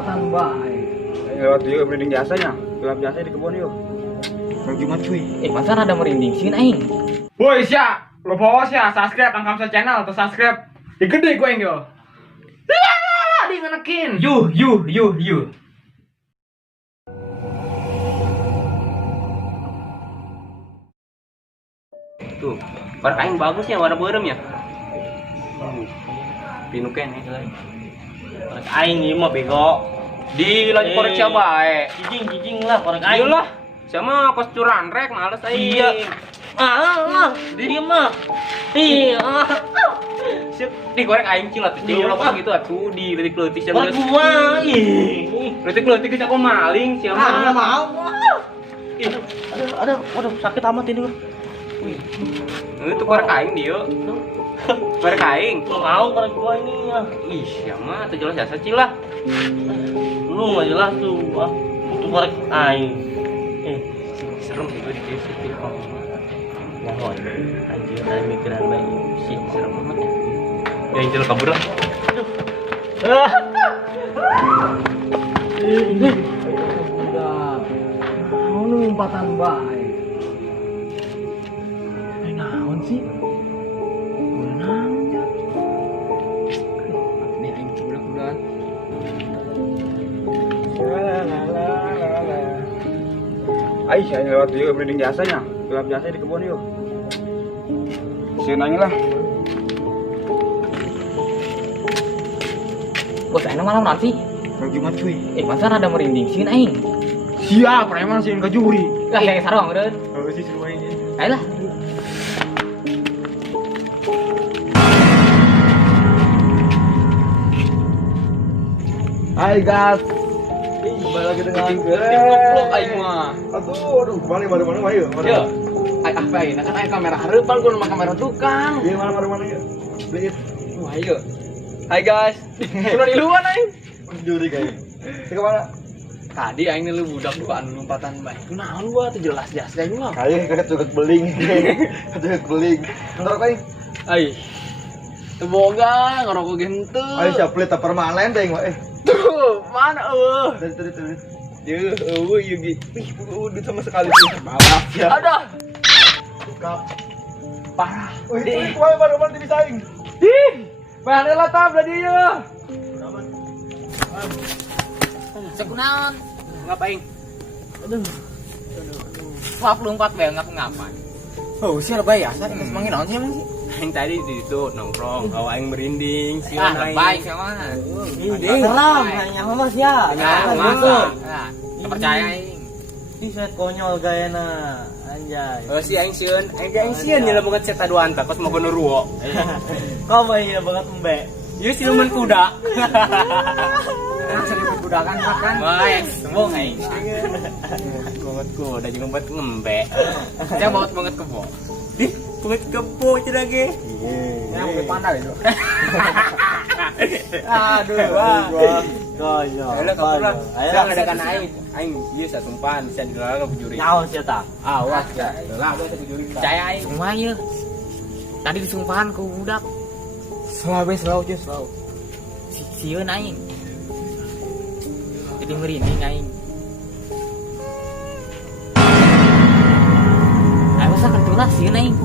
lompatan baik. Lewat dia merinding jasanya. Gelap jasa di kebun yuk. Kalau Jumat cuy. Masa ada merinding sih aing. Woi sia, lo bawa sia subscribe angkam sa channel atau subscribe. Di gede gue yang yo. Di ngenekin. Yuh. Tuh, korek aing bagusnya warna berem ya. Pinuken nih. Korek aing ieu mah bego. Di lagi korek siapa Jijing lah korek aing. Iyalah. Sama kos curan rek males aing. Iya. Dia mah. Iya. Di korek aing cilat tuh Iya, apa Pak. gitu atuh di leutik-leutik sia Korek gua. Ih. leutik kita kok maling sia mah. Mau. Aduh, sakit amat ini mah. Itu korek aing dia. Korek aing. Lu mau korek gua ini ya. Ih, sia mah teu jelas jasa cilah. Lu nggak jelas tuh. Itu korek aing. Serem itu di situ. Mohon. Anjir, aing mikiran baik. Sih, Serem banget ya. Ya Angel kabur lah. Mau lompatan baik. Naon sih? Naon ya? Ini aing budak-budak. Aisyah lewat dia merinding jasanya. Gelap jasa di kebun yuk. Sieun lah. Bos aing malam nanti. Kalau Jumat cuy. Masa ada merinding sih aing. Siap, preman sieun ka juri. Lah kayak sarong udah. Kalau sih seru aja. Ayolah. Hai guys. Kembali lagi dengan Vlog aing mah. Aduh, mana ayo. Yo. Ai apa ini? Kan aing kamera hareupan gua mah kamera tukang. Iya, mana yuk. Beli. Wah, ayo. Hai guys. Sudah di luar aing. Juri guys. Ke mana? Tadi aing lu budak gua anu lompatan baik. Naon gua tuh jelas aing mah. Kayak kakek tukang beling. Tukang beling. Ntar kayak. Ai. Teu boga ngerokok genteu. Ayo siap beli tak permanen deh, Tuh, mana Tadi. Yuh, yugi. Udah sama sekali sih. Maaf ya. Aduh. Kap. Parah. Wih, itu baru dibisain. Ih. Mana lah tab da dieu. Sekunaon? Ngapain? Aduh. 24 bae ngapa-ngapain. Oh, siapa biasa ini semangin naon sih emang sih? Aing tadi di situ nongkrong, awak aing merinding, Ah, aing. baik sama. Seram hanya mas ya. Nah, Jangan masa. gitu. Nah, percaya aing. Ih, set konyol gayana. Anjay. Oh si aing sieun, aing sieun nyela banget cetak duaan tak kos mau gono ruo. Kau mah iya banget embe. Ieu siluman kuda. Nah, seribu budakan makan. Baik, sombong aing. Banget kuda jeung banget ngembe. Saya baut banget kebo. Ih, banget kebo cenah ge. Yang pakai panda itu. Aduh, Konyol. ayo kapulang. Ayo Jangan adakan aing ieu satumpan bisa dilarang ke juri. nyawa sih ta. Awas ya. Lah gua ke juri. Percaya aing. Mah ieu. Tadi disumpahan ku budak. Selalu. Sieun aing. Jadi merinding aing. Ayo usah kertulah sieun aing.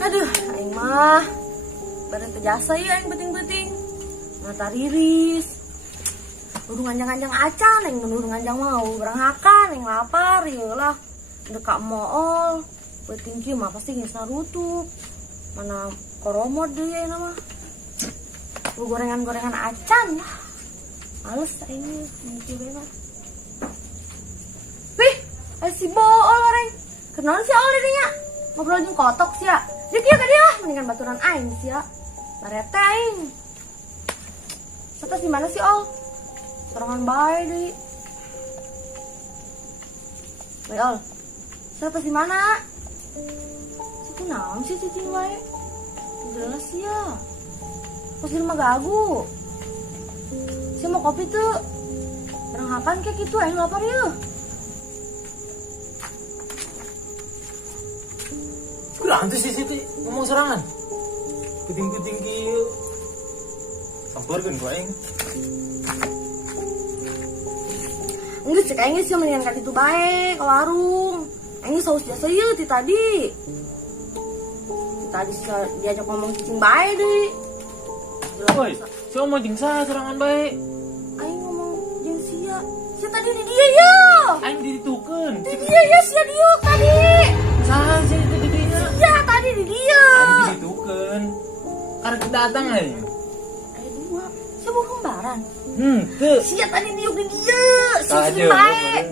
Aduh, aing mah bareng terjasa ya aing beting-beting. Mata riris. Udah nganjang-nganjang acan, aing menurut nganjang mau beranghakan, aing lapar ya lah. Dekat mool, beting kieu mah pasti geus narutup. Mana koromod deui aing mah. Gorengan-gorengan acan lah. Males aing mikir bebas. Wih, si bool orang. Kenapa sih ol dirinya? Ngobrol jeung kotok sih ya. Dia ka dia mendingan baturan aing sih ya. Barete aing. Satas di mana sih ol? Sorangan bae deui. Bae ol. Satas di mana? Situ naon sih cicing bae? Jelas sih ya. Pas di rumah gagu. Saya mau kopi tuh. Berangkapan kayak gitu aing lapar ya. Kudu sih situ ngomong serangan. Puting-puting kieu. Sampeurkeun ku aing. Enggak cek aing sih mendingan kan itu bae ke warung. Aing saus jasa ieu ti tadi. Tadi diajak ngomong cicing bae deh. Woi, si omong jeung saha serangan bae? Aing ngomong jeung sia. Sia tadi di dia ya. Aing ditukeun. Di dia ya sia diuk tadi. Saha sih itu di dinya? Sia tadi di dia. Aing ditukeun. Karena kita datang aing. Ayo dua. Sia mau kembaran. Teu. Sia tadi diuk di dia. Sia Saha cicing bae.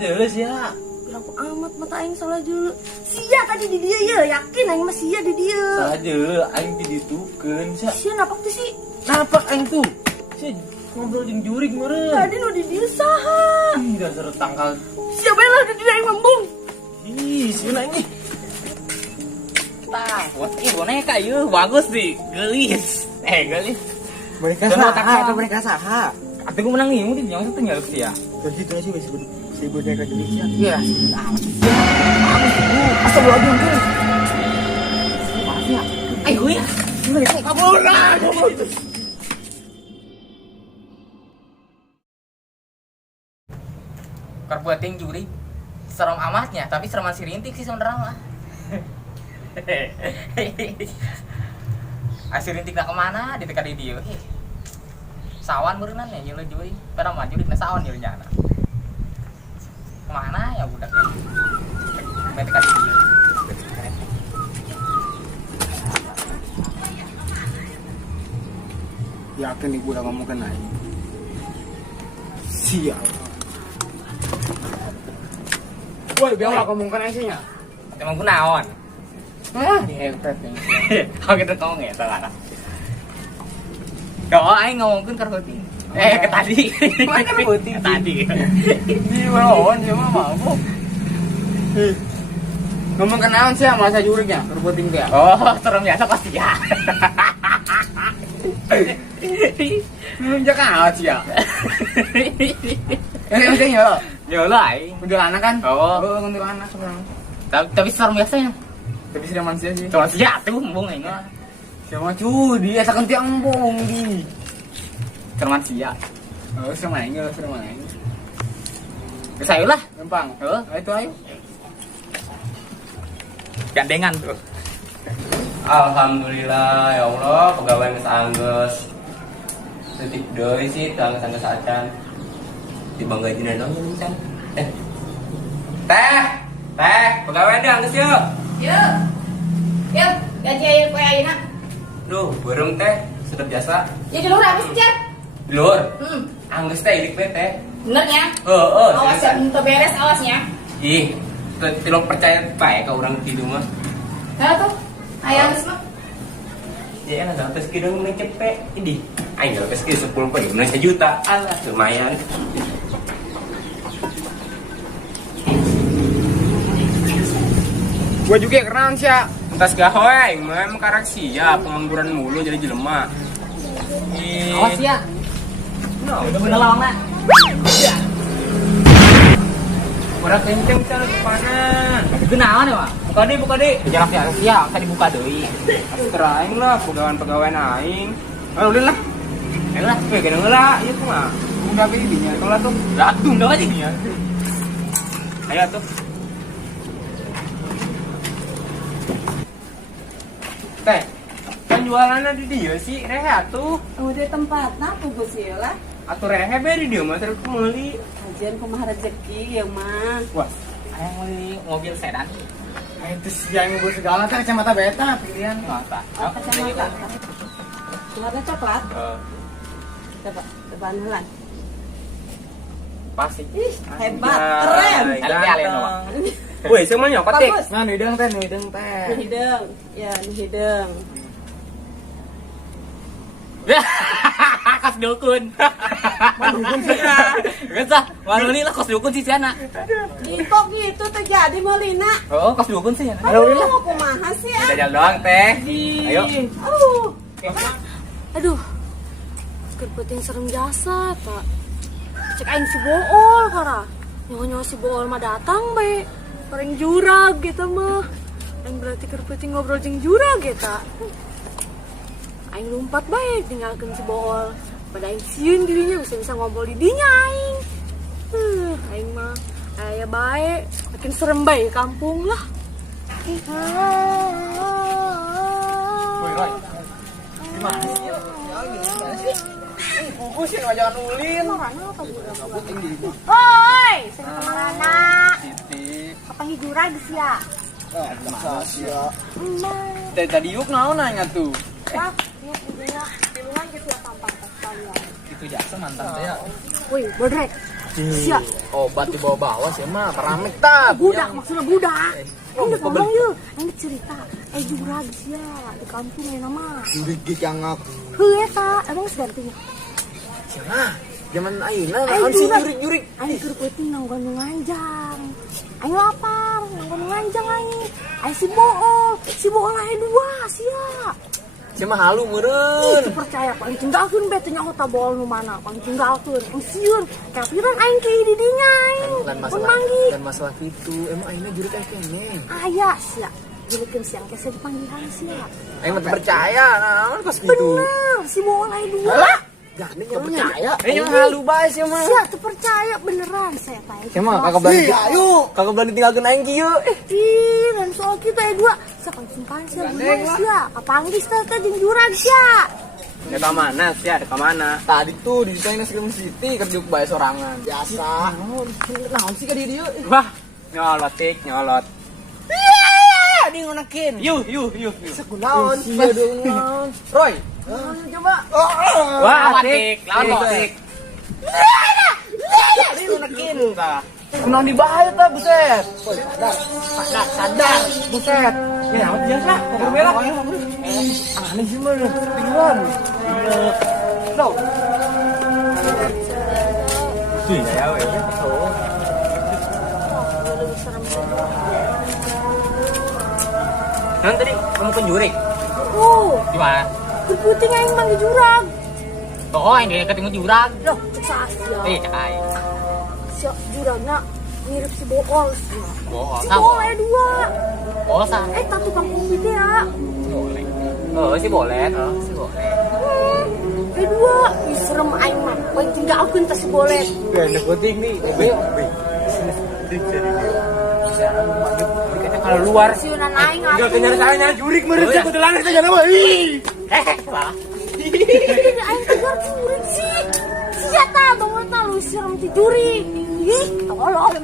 jeuleuh sia. Bilang amat mata aing salah jeuleuh. Sia tadi di dia ya, yakin aing mah sia di dia. Saha jeuleuh aing ditukeun sia. Sia napak tuh sih. Napak aing tuh. Si ngobrol jeung jurig meureun. Tadi nu di dia saha? Ih, dasar tangkal. Sia bae lah di dia aing mambung. Ih, sieuna ini. Tah, boneka yeuh bagus sih, geulis. Geulis. Mereka Sama saha? tak- Itu mereka saha? Atuh gua menang ieu di nyong teh nyaluk sia. Terus itu sih si boneka Indonesia. Iya, astagfirullahaladzim. Maaf ya. Ayo ya. Kerbuating juri serem amatnya, tapi sereman si Rintik sih sebenarnya mah. Si Rintik nak kemana? Di teka di dia. Sawan berenang ya, nyuruh juri. Pada mah juri na sawan nyuruh nyana. Kemana ya budaknya? Teka di dia. Yakin nih gue ngomong ke naik. Sial. Woi, biar lah ngomong ke naiknya. Emang gue naon? Ah, diempet nih. Kau kita ngomong ya, salah. Kau aing ngomongin karbotin. Ke tadi. Mana karbotin? Tadi. Di lawan dia mah mabuk. Ngomong ke naon sih masa jurignya? Kerboting dia. Oh, serem biasa pasti ya. Belum jaga awat sih ya. Ini ya. Nyolo aing. Udah anak kan? Oh. Untuk anak sekarang. Tapi serem biasanya. Tapi sudah manusia sih. Cuma sih tuh embung aing. Siapa cudi? Asa kan tiang embung di. Serem sih ya. Oh, sama ini, sama ini. Kesayu lah. Gampang. Oh, Itu ayo. gandengan tuh. Alhamdulillah ya Allah, pegawai geus anggeus. Detik deui sih anggeus acan. Dibanggajeun dong ini can. Teh, pegawai deh anggeus yeuh. Yuk, gaji ayeuna kue ayeuna. Duh, beureum teh, sedep biasa. Ya di luar habis cer. Di luar. Anggeus teh idik we teh. Bener ya? Heeh. Awas ya, untuk beres awasnya. Ih, tidak percaya bae ka urang kitu mah. Nah tuh, ayam semua. Ya enak dapat sekitar menang cepet. Ini, ayo dapat sekitar 10 poin, menang 1 juta. Alah, lumayan. Gua juga keren sih ya. Entas gawe, memang karak sia, pengangguran mulu jadi jelema. Awas ya. Udah bener lawang nak. Kurang kenceng cara depanan. Kenaon ya, Pak? Buka deh. Jarak ya, tadi dibuka deui. Teraing lah, pegawai aing. Ayo ulin lah. Ayo lah, Oke, kadang lah, iya tuh mah. Udah kayak gini ya, kalau tuh. latung dah aja dia. Ayo tuh. Teh, kan jualannya di dia sih, rehe tuh. Udah tempat nah tuh sih lah. Atuh rehe be di dia mah terus meuli. Kajian kumaha rezeki ya mah. Wah, Ayo beli mobil sedan. itu sih yang gue segala kan kacamata beta pilihan. Mata. Oh, kacamata. Warna coklat. Coba depan helan. Pasti. Ih, hebat, keren. Kalian doang. Woi, semuanya petik. Bagus. Nah, hidung teh, hidung teh. Nih hidung. Ya, nih hidung. Kos dukun. Dukun sih. Gesah, warung ini lah kos dukun sih Ciana. Kok gitu terjadi Molina? Oh, kos dukun sih ya. Aduh, kumaha sih ah? Kita jalan doang teh. Ayo. Aduh, kerboting serem jasa, Pak. Cek aing si Bool, kara. Nyawa si Bool mah datang, bae. Orang jurag gitu mah. Aing berarti keur peuting ngobrol jeung jurag eta. Aing lompat bae tinggalkeun si Bool. Pada aing sieun dirinya bisa ngobrol di dinya aing. Aing mah aya bae, makin serem bae kampung lah. Woi, Roy. Gimana sih? Kuku sih ngajakan ulin. Oi, sing kemana? Titip. Kapanggih jurag sih ya? Tadi yuk naon nanya tuh. Wah, lihat videonya. Pilungan gitu ya tampang sekalian. Itu jasa mantan saya. Woi, bodrek. Sia. Obat dibawa-bawa sih mah, keramik tak. Budak maksudnya budak. Udah ngomong yuk, ini cerita. Jurag sia di kampung ya nama. Jurik yang aku. Heuh eta, emang segantinya. Siapa? Zaman ayeuna naon sih jurik-jurik. Aing keur peuting nanggon nganjang. Aing lapar, nanggon nganjang aing. Aing si Bool aya dua sia. Siapa halu meureun. Ih, percaya paling tinggalkeun bete nyaho Bool nu mana, paling tinggalkeun. Sieun, kapiran aing ke di dinya aing. Pun manggi. Dan masalah itu, emang ayeuna jurik aya keneh. Aya sia. Jurikeun siang kese dipanggilan sia. Aing mah percaya naon pas gitu. Bener, si Bool aya dua. Gak percaya. Yang halu bae sih mah. Sia teu percaya beneran saya tanya. Siapa kakak berani? Ayo, kakak berani tinggalkeun aing kieu. Ih, dan soal kita dua. Sakan sia bener sia. Kapanggis teh jeung jurag sia. Deka mana sih? Deka mana? Tadi tuh di desain Film City kerja bae sorangan. Biasa. Naon sih ka dieu? Wah, nyolot. Di ngonakeun. Yuh. Sakunaon? Sia deung naon. Roy, coba. Wah, atik, lawan atik. Di ngonakeun tah. Kunaon dibahaya tah buset. Sadar, buset. Ya, biasa, koper merah. Aneh sih mah, tinggalan. Loh. Tuh ya, we. Kan tadi kamu penjurik. Di mana? Berputing aing manggi jurag. Oh, yang dia ketemu jurag. Loh, cek sia. Cek aing. Sia juragna mirip si Bool sia. Bool, Si Bool aya dua. Bool sah. Eta tukang kopi teh ya. Boleh. Oh, si Bolet. Aya dua. Ih, serem aing mah. Poin tinggalkeun teh si Bolet. Ya, nek penting nih. Kalau luar Siunan aing tinggal atuh. kenyar caranya jurik meureun sih kudu langit aja nama. Salah. Aing tegar jurig sih. Sia tah bangun tah lu serem ti jurig. Ih, tolong.